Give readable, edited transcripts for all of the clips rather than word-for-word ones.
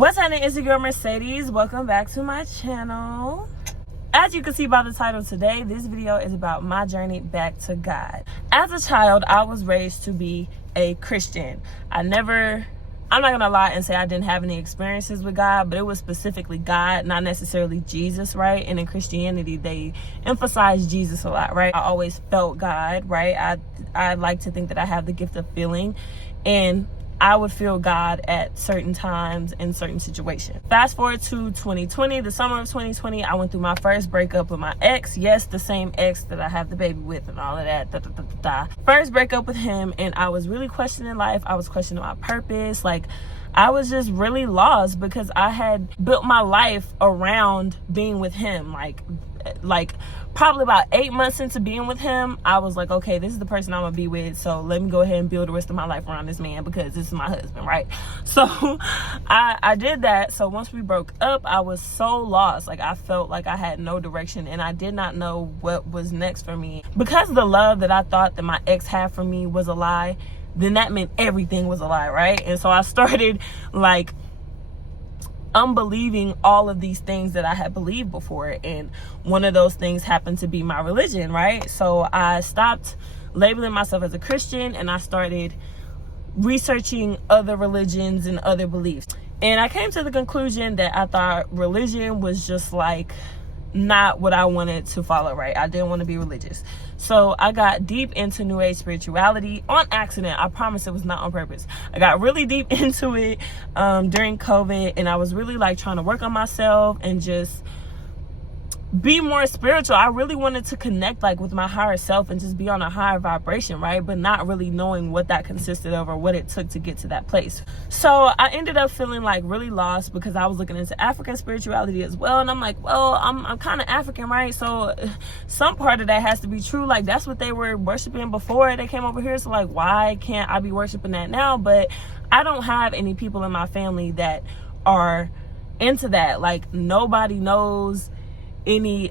What's happening, Instagram Mercedes? Welcome back to my channel. As you can see by the title today, this video is about my journey back to God. As a child, I was raised to be a Christian. I'm not gonna lie and say I didn't have any experiences with God, but it was specifically God, not necessarily Jesus, right? And in Christianity, they emphasize Jesus a lot, right? I always felt God, right? I like to think that I have the gift of feeling, and I would feel God at certain times in certain situations. Fast forward to 2020, the summer of 2020, I went through my first breakup with my ex. Yes, the same ex that I have the baby with and all of that. First breakup with him, and I was really questioning life. I was questioning my purpose. Like, I was just really lost because I had built my life around being with him. Like probably about 8 months into being with him, I was like, okay, this is the person I'm gonna be with, so let me go ahead and build the rest of my life around this man because this is my husband, right? So I did that. So once we broke up, I was so lost. Like, I felt like I had no direction and I did not know what was next for me. Because the love that I thought that my ex had for me was a lie, then that meant everything was a lie, right? And so I started like unbelieving all of these things that I had believed before, and one of those things happened to be my religion, right? So I stopped labeling myself as a Christian and I started researching other religions and other beliefs, and I came to the conclusion that I thought religion was just like not what I wanted to follow, right? I didn't want to be religious. So I got deep into New Age spirituality on accident. I promise it was not on purpose. I got really deep into it during COVID, and I was really like trying to work on myself and just be more spiritual. I really wanted to connect like with my higher self and just be on a higher vibration, right? But not really knowing what that consisted of or what it took to get to that place. So I ended up feeling like really lost because I was looking into African spirituality as well, and I'm like, well, I'm kind of African, right? So some part of that has to be true. Like, that's what they were worshiping before they came over here, so like, why can't I be worshiping that now? But I don't have any people in my family that are into that. Like, nobody knows any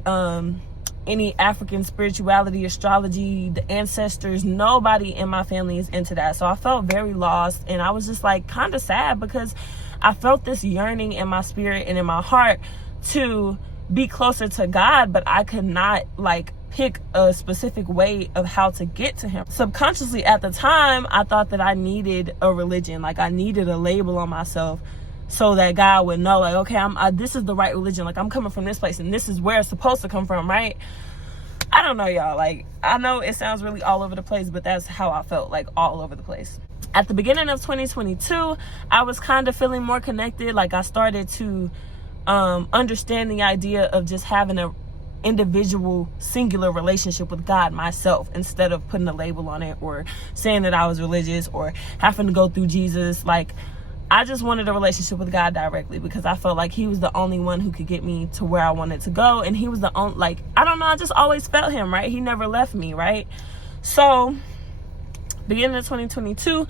African spirituality, astrology, the ancestors. Nobody in my family is into that. So I felt very lost, and I was just like kind of sad because I felt this yearning in my spirit and in my heart to be closer to God, but I could not like pick a specific way of how to get to him. Subconsciously at the time, I thought that I needed a religion, like I needed a label on myself so that God would know, like, okay, this is the right religion. Like, I'm coming from this place and this is where it's supposed to come from, right? I don't know, y'all. Like, I know it sounds really all over the place, but that's how I felt, like all over the place. At the beginning of 2022, I was kind of feeling more connected. Like, I started to understand the idea of just having a individual singular relationship with God myself, instead of putting a label on it or saying that I was religious or having to go through Jesus. Like, I just wanted a relationship with God directly because I felt like he was the only one who could get me to where I wanted to go. And he was the only, like, I don't know, I just always felt him, right? He never left me, right? So beginning of 2022,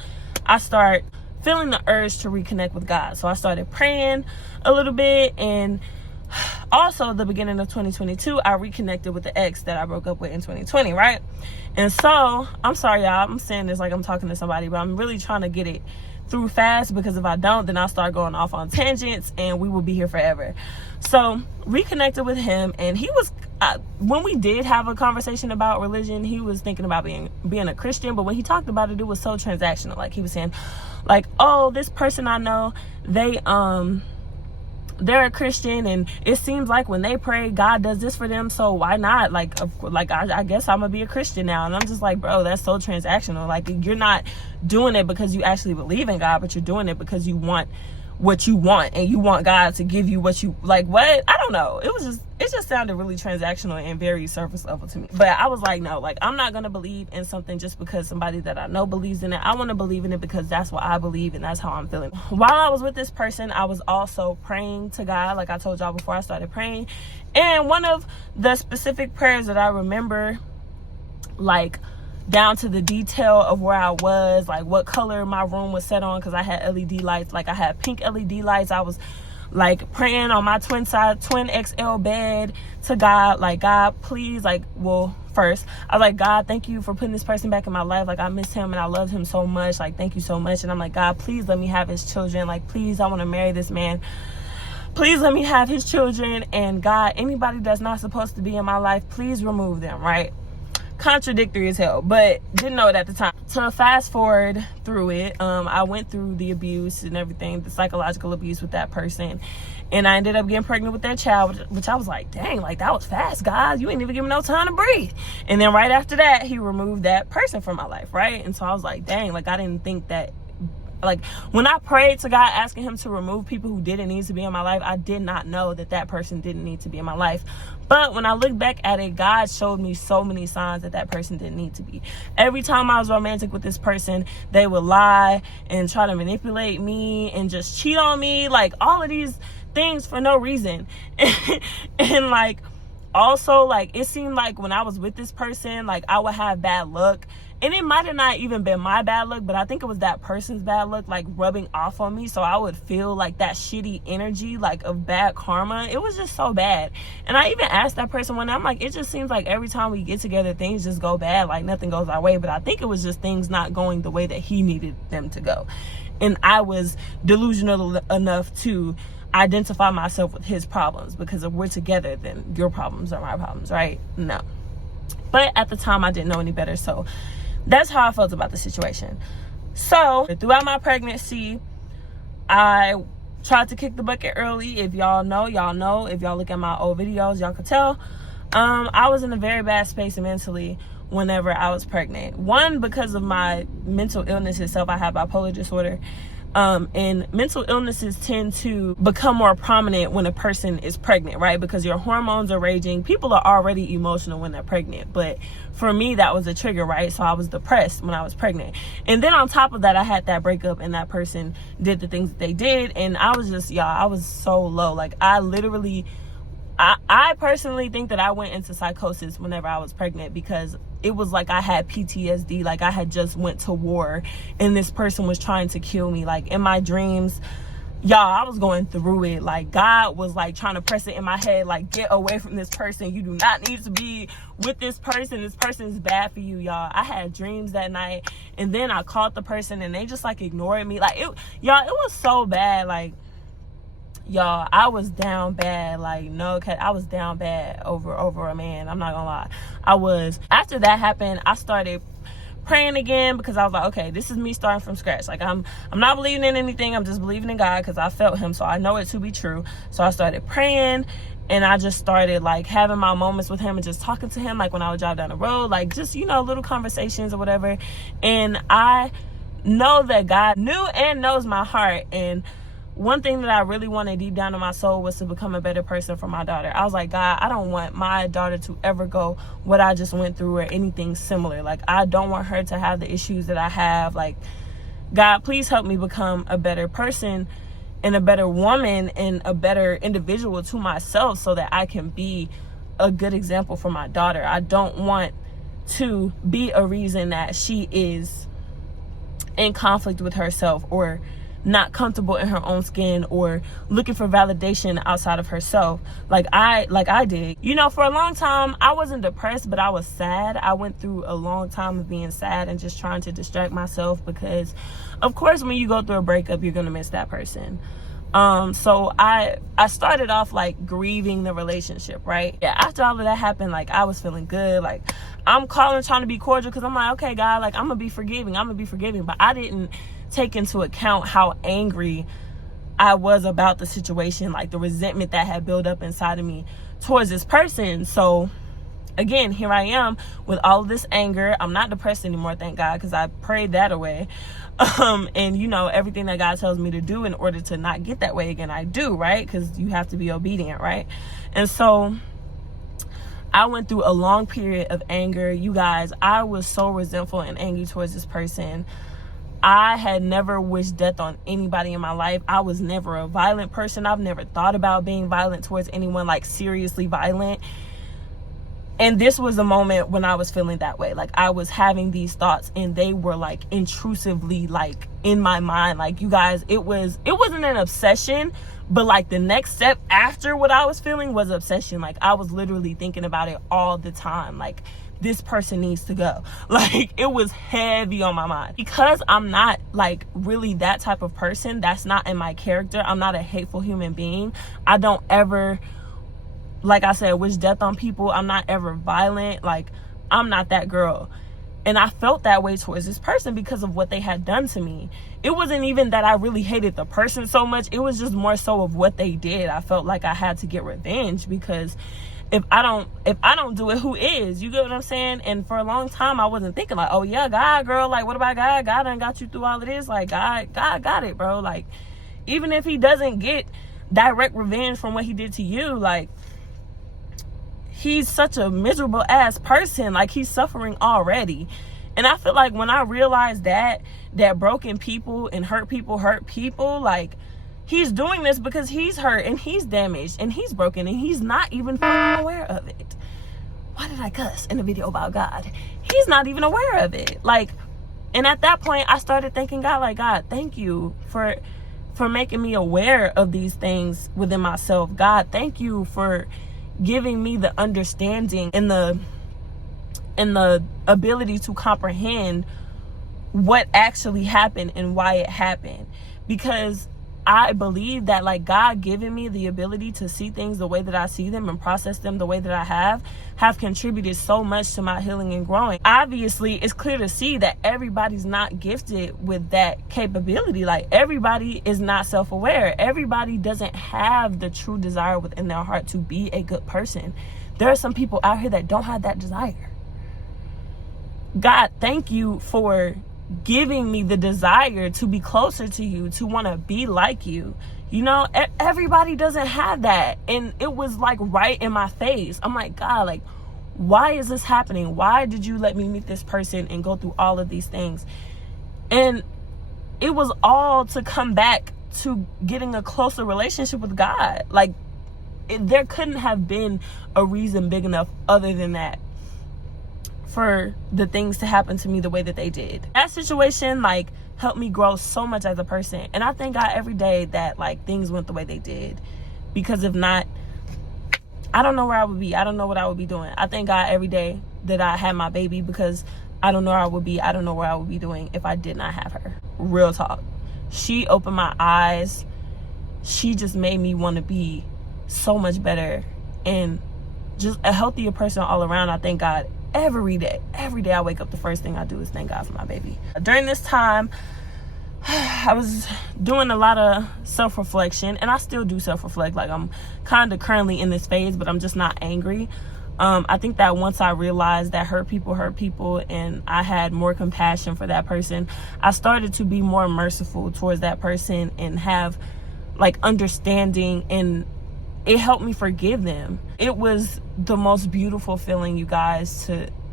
I start feeling the urge to reconnect with God. So I started praying a little bit, and also the beginning of 2022, I reconnected with the ex that I broke up with in 2020, right? And so, I'm sorry, y'all, I'm saying this like I'm talking to somebody, but I'm really trying to get it through fast, because if I don't, then I'll start going off on tangents and we will be here forever. So reconnected with him, and he was when we did have a conversation about religion, he was thinking about being a Christian, but when he talked about it, it was so transactional. Like, he was saying like, oh, this person I know, they're a Christian, and it seems like when they pray, God does this for them, so why not? Like I guess I'm gonna be a Christian now. And I'm just like, bro, that's so transactional. Like, you're not doing it because you actually believe in God, but you're doing it because you want what you want, and you want God to give you what you like. What? I don't know. It just sounded really transactional and very surface level to me. But I was like, no, like, I'm not gonna believe in something just because somebody that I know believes in it. I want to believe in it because that's what I believe and that's how I'm feeling. While I was with this person, I was also praying to God, like I told y'all before I started praying. And one of the specific prayers that I remember, like down to the detail of where I was, like what color my room was set on, because I had LED lights. Like, I had pink LED lights. I was like praying on my twin XL bed to God, like, God, please, like, well, first I was like, God, thank you for putting this person back in my life. Like, I miss him and I loved him so much. Like, thank you so much. And I'm like, God, please let me have his children. Like, please, I want to marry this man. Please let me have his children. And God, anybody that's not supposed to be in my life, please remove them, right? Contradictory as hell, but didn't know it at the time. To fast forward through it, I went through the abuse and everything, the psychological abuse with that person, and I ended up getting pregnant with their child, which I was like, dang, like, that was fast, guys. You ain't even give me no time to breathe. And then right after that, he removed that person from my life, right? And so I was like, dang, like, I didn't think that, like, when I prayed to God asking him to remove people who didn't need to be in my life, I did not know that that person didn't need to be in my life. But when I look back at it, God showed me so many signs that that person didn't need to be. Every time I was romantic with this person, they would lie and try to manipulate me and just cheat on me, like, all of these things for no reason. And like, also, like, it seemed like when I was with this person, like, I would have bad luck. And it might have not even been my bad luck, but I think it was that person's bad luck, like, rubbing off on me. So I would feel like that shitty energy, like, of bad karma. It was just so bad. And I even asked that person one day, I'm like, it just seems like every time we get together, things just go bad. Like, nothing goes our way. But I think it was just things not going the way that he needed them to go. And I was delusional enough to identify myself with his problems, because if we're together, then your problems are my problems, right? No. But at the time, I didn't know any better. So that's how I felt about the situation. So throughout my pregnancy, I tried to kick the bucket early. If y'all know, y'all know. If y'all look at my old videos, y'all could tell. I was in a very bad space mentally whenever I was pregnant. One, because of my mental illness itself. I have bipolar disorder. And mental illnesses tend to become more prominent when a person is pregnant, right? Because your hormones are raging. People are already emotional when they're pregnant. But for me, that was a trigger, right? So I was depressed when I was pregnant. And then on top of that, I had that breakup and that person did the things that they did. And I was just, y'all, I was so low. Like, I literally, I personally think that I went into psychosis whenever I was pregnant, because it was like I had PTSD, like I had just went to war and this person was trying to kill me. Like, in my dreams, y'all, I was going through it. Like, God was like trying to press it in my head, like, get away from this person. You do not need to be with this person. This person is bad for you, y'all. I had dreams that night, and then I called the person and they just like ignored me. Like, it was so bad. Like, y'all, I was down bad. Like, no, I was down bad over a man. I'm not gonna lie. I was. After that happened, I started praying again, because I was like, okay, this is me starting from scratch. Like, I'm not believing in anything. I'm just believing in God, because I felt him, so I know it to be true. So I started praying, and I just started like having my moments with him and just talking to him, like when I would drive down the road, like just, you know, little conversations or whatever. And I know that God knew and knows my heart. And one thing that I really wanted deep down in my soul was to become a better person for my daughter. I was like, God, I don't want my daughter to ever go what I just went through or anything similar. Like, I don't want her to have the issues that I have. Like, God, please help me become a better person and a better woman and a better individual to myself, so that I can be a good example for my daughter. I don't want to be a reason that she is in conflict with herself, or not comfortable in her own skin, or looking for validation outside of herself, like I did. You know, for a long time, I wasn't depressed, but I was sad. I went through a long time of being sad and just trying to distract myself, because of course, when you go through a breakup, you're gonna miss that person. So I started off like grieving the relationship, right? Yeah, after all of that happened, like, I was feeling good. Like, I'm calling, trying to be cordial, because I'm like, okay, God, like, I'm gonna be forgiving, but I didn't take into account how angry I was about the situation, like the resentment that had built up inside of me towards this person. So again, here I am with all of this anger. I'm not depressed anymore, thank God, because I prayed that away. And you know, everything that God tells me to do in order to not get that way again, I do, right? Because you have to be obedient, right? And so I went through a long period of anger. You guys, I was so resentful and angry towards this person. I had never wished death on anybody in my life. I was never a violent person. I've never thought about being violent towards anyone, like seriously violent. And this was a moment when I was feeling that way. Like, I was having these thoughts, and they were like intrusively like in my mind. Like, you guys, it wasn't an obsession, But like the next step after what I was feeling was obsession. Like I was literally thinking about it all the time. Like, this person needs to go. Like, it was heavy on my mind. Because I'm not like really that type of person, that's not in my character. I'm not a hateful human being. I don't ever, like I said, wish death on people. I'm not ever violent. Like, I'm not that girl. And I felt that way towards this person because of what they had done to me. It wasn't even that I really hated the person so much. It was just more so of what they did. I felt like I had to get revenge, because if I don't do it, who is? You get what I'm saying? And for a long time, I wasn't thinking like, oh yeah, God, girl, like, what about God? God done got you through all of this. Like, God got it, bro. Like, even if he doesn't get direct revenge from what he did to you, like, he's such a miserable ass person. Like, he's suffering already. And I feel like when I realized that broken people and hurt people, like, he's doing this because he's hurt and he's damaged and he's broken and he's not even fucking aware of it. Why did I cuss in a video about God? He's not even aware of it. Like, and at that point, I started thanking God, like, God, thank you for making me aware of these things within myself. God, thank you for giving me the understanding and the ability to comprehend what actually happened and why it happened. Because I believe that, like, God giving me the ability to see things the way that I see them and process them the way that I have contributed so much to my healing and growing. Obviously, it's clear to see that everybody's not gifted with that capability. Like, everybody is not self-aware. Everybody doesn't have the true desire within their heart to be a good person. There are some people out here that don't have that desire. God, thank you for giving me the desire to be closer to you, to want to be like you. You know, everybody doesn't have that. And it was like right in my face. I'm like, God, like, why is this happening? Why did you let me meet this person and go through all of these things? And it was all to come back to getting a closer relationship with God. Like, there couldn't have been a reason big enough other than that for the things to happen to me the way that they did. That situation, like, helped me grow so much as a person. And I thank God every day that, like, things went the way they did. Because if not, I don't know where I would be. I don't know what I would be doing. I thank God every day that I had my baby, because I don't know where I would be. I don't know where I would be doing if I did not have her. Real talk. She opened my eyes. She just made me want to be so much better and just a healthier person all around. I thank God every day I wake up, the first thing I do is thank God for my baby. During this time, I was doing a lot of self-reflection, and I still do self-reflect. Like, I'm kind of currently in this phase, but I'm just not angry. I think that once I realized that hurt people, and I had more compassion for that person, I started to be more merciful towards that person and have, like, understanding, and it helped me forgive them. It was the most beautiful feeling, you guys.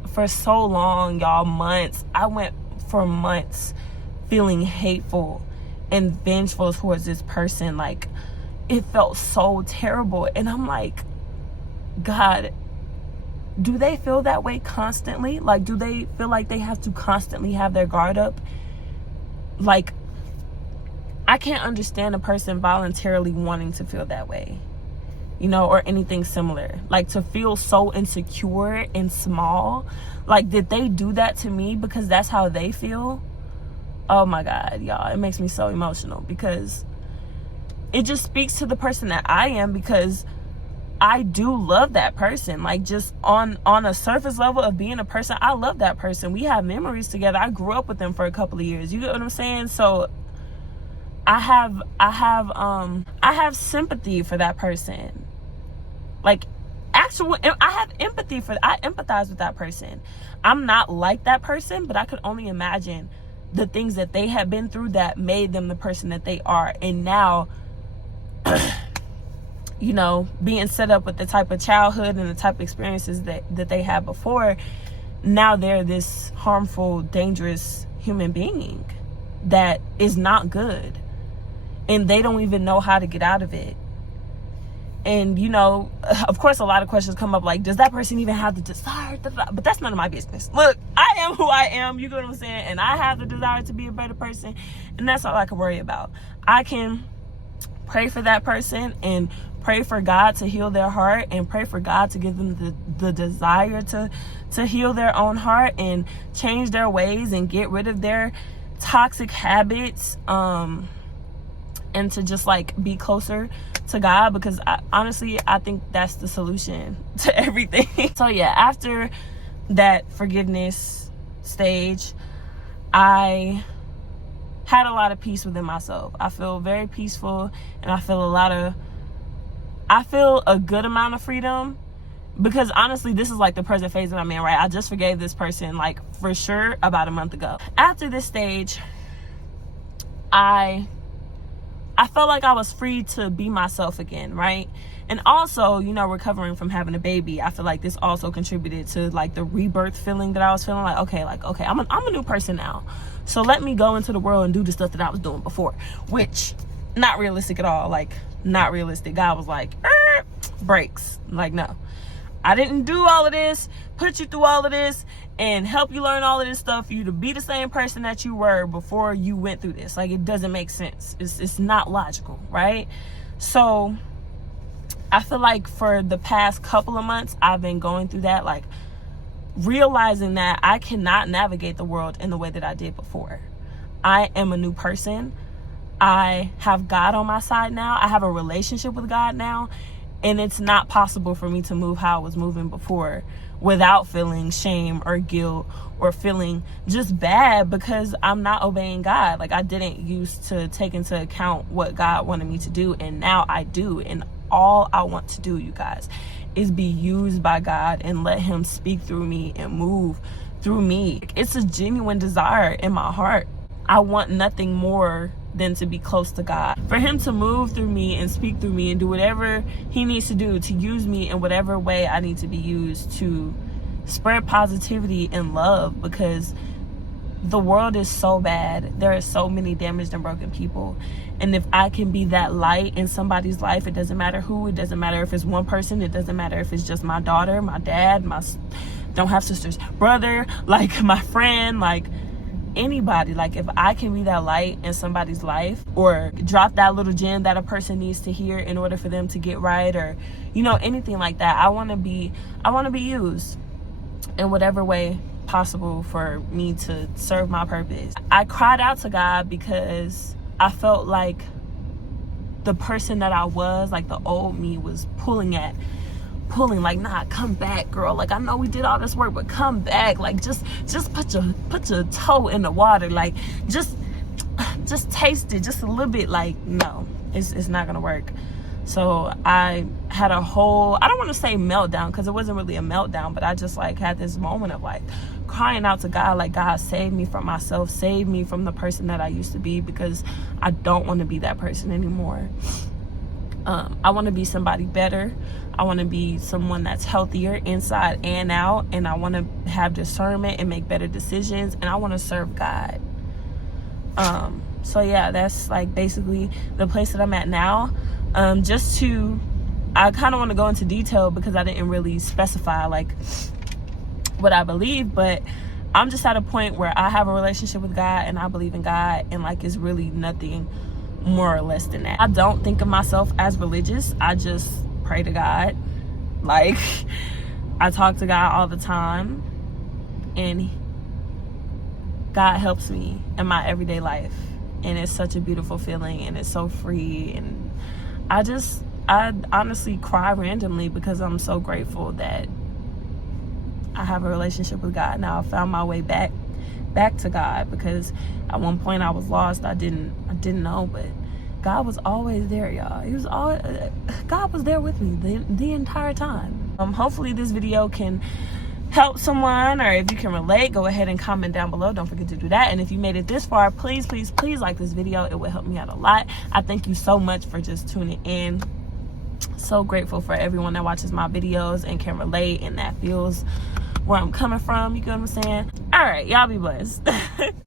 For so long, y'all, months, I went for months feeling hateful and vengeful towards this person. Like, it felt so terrible. And I'm like, God, do they feel that way constantly? Like, do they feel like they have to constantly have their guard up? Like, I can't understand a person voluntarily wanting to feel that way, you know, or anything similar. Like, to feel so insecure and small. Like, did they do that to me because that's how they feel? Oh my God, y'all, it makes me so emotional, because it just speaks to the person that I am, because I do love that person. Like, just on a surface level of being a person, I love that person. We have memories together. I grew up with them for a couple of years. You get what I'm saying? So I have sympathy for that person. Like, I have empathy I empathize with that person. I'm not like that person, but I could only imagine the things that they have been through that made them the person that they are. And now, you know, being set up with the type of childhood and the type of experiences that they had before, now they're this harmful, dangerous human being that is not good. And they don't even know how to get out of it. And, you know, of course, a lot of questions come up like, does that person even have the desire? But that's none of my business. Look, I am who I am. You get what I'm saying? And I have the desire to be a better person. And that's all I can worry about. I can pray for that person and pray for God to heal their heart, and pray for God to give them the desire to heal their own heart and change their ways and get rid of their toxic habits, and to just like be closer to God, because honestly I think that's the solution to everything. So yeah, after that forgiveness stage, I had a lot of peace within myself. I feel very peaceful, and I feel a good amount of freedom, because honestly this is like the present phase that I'm in, right? I just forgave this person like for sure about a month ago. After this stage, I felt like I was free to be myself again, right? And also, you know, recovering from having a baby, I feel like this also contributed to like the rebirth feeling that I was feeling, like okay, I'm a new person now, so let me go into the world and do the stuff that I was doing before, which not realistic at all. Like, not realistic. God was like, breaks. Like, no, I didn't do all of this, put you through all of this, and help you learn all of this stuff for you to be the same person that you were before you went through this. Like, it doesn't make sense. It's not logical, right? So I feel like for the past couple of months, I've been going through that, like realizing that I cannot navigate the world in the way that I did before. I am a new person. I have God on my side now. I have a relationship with God now. And it's not possible for me to move how I was moving before without feeling shame or guilt or feeling just bad because I'm not obeying God. Like, I didn't used to take into account what God wanted me to do, and now I do. And all I want to do, you guys, is be used by God and let him speak through me and move through me. It's a genuine desire in my heart. I want nothing more than to be close to God, for him to move through me and speak through me and do whatever he needs to do to use me in whatever way I need to be used to spread positivity and love, because the world is so bad. There are so many damaged and broken people, and if I can be that light in somebody's life, it doesn't matter who, it doesn't matter if it's one person, it doesn't matter if it's just my daughter, my dad, don't have sisters, brother, like my friend, like anybody. Like, if I can be that light in somebody's life, or drop that little gem that a person needs to hear in order for them to get right, or you know, anything like that, I want to be used in whatever way possible for me to serve my purpose. I cried out to God because I felt like the person that I was, like the old me, was pulling like, nah, come back, girl. Like, I know we did all this work, but come back. Like, just put your toe in the water. Like, just taste it just a little bit. Like, no, it's not gonna work. So I had a whole, I don't want to say meltdown, because it wasn't really a meltdown, but I just like had this moment of like crying out to God, like, God, save me from myself, save me from the person that I used to be, because I don't want to be that person anymore. I want to be somebody better. I want to be someone that's healthier inside and out, and I want to have discernment and make better decisions, and I want to serve God. So yeah, that's like basically the place that I'm at now. I kind of want to go into detail because I didn't really specify like what I believe, but I'm just at a point where I have a relationship with God and I believe in God, and like it's really nothing more or less than that. I don't think of myself as religious. I just pray to God. Like, I talk to God all the time, and God helps me in my everyday life, and it's such a beautiful feeling, and it's so free. And I honestly cry randomly because I'm so grateful that I have a relationship with God now. I found my way back to God, because at one point I was lost. I didn't know, but God was always there, y'all. God was there with me the entire time. Hopefully this video can help someone, or if you can relate, go ahead and comment down below. Don't forget to do that. And if you made it this far, please like this video. It will help me out a lot. I thank you so much for just tuning in. So grateful for everyone that watches my videos and can relate, and that feels where I'm coming from. You get what I'm saying? All right, y'all be blessed.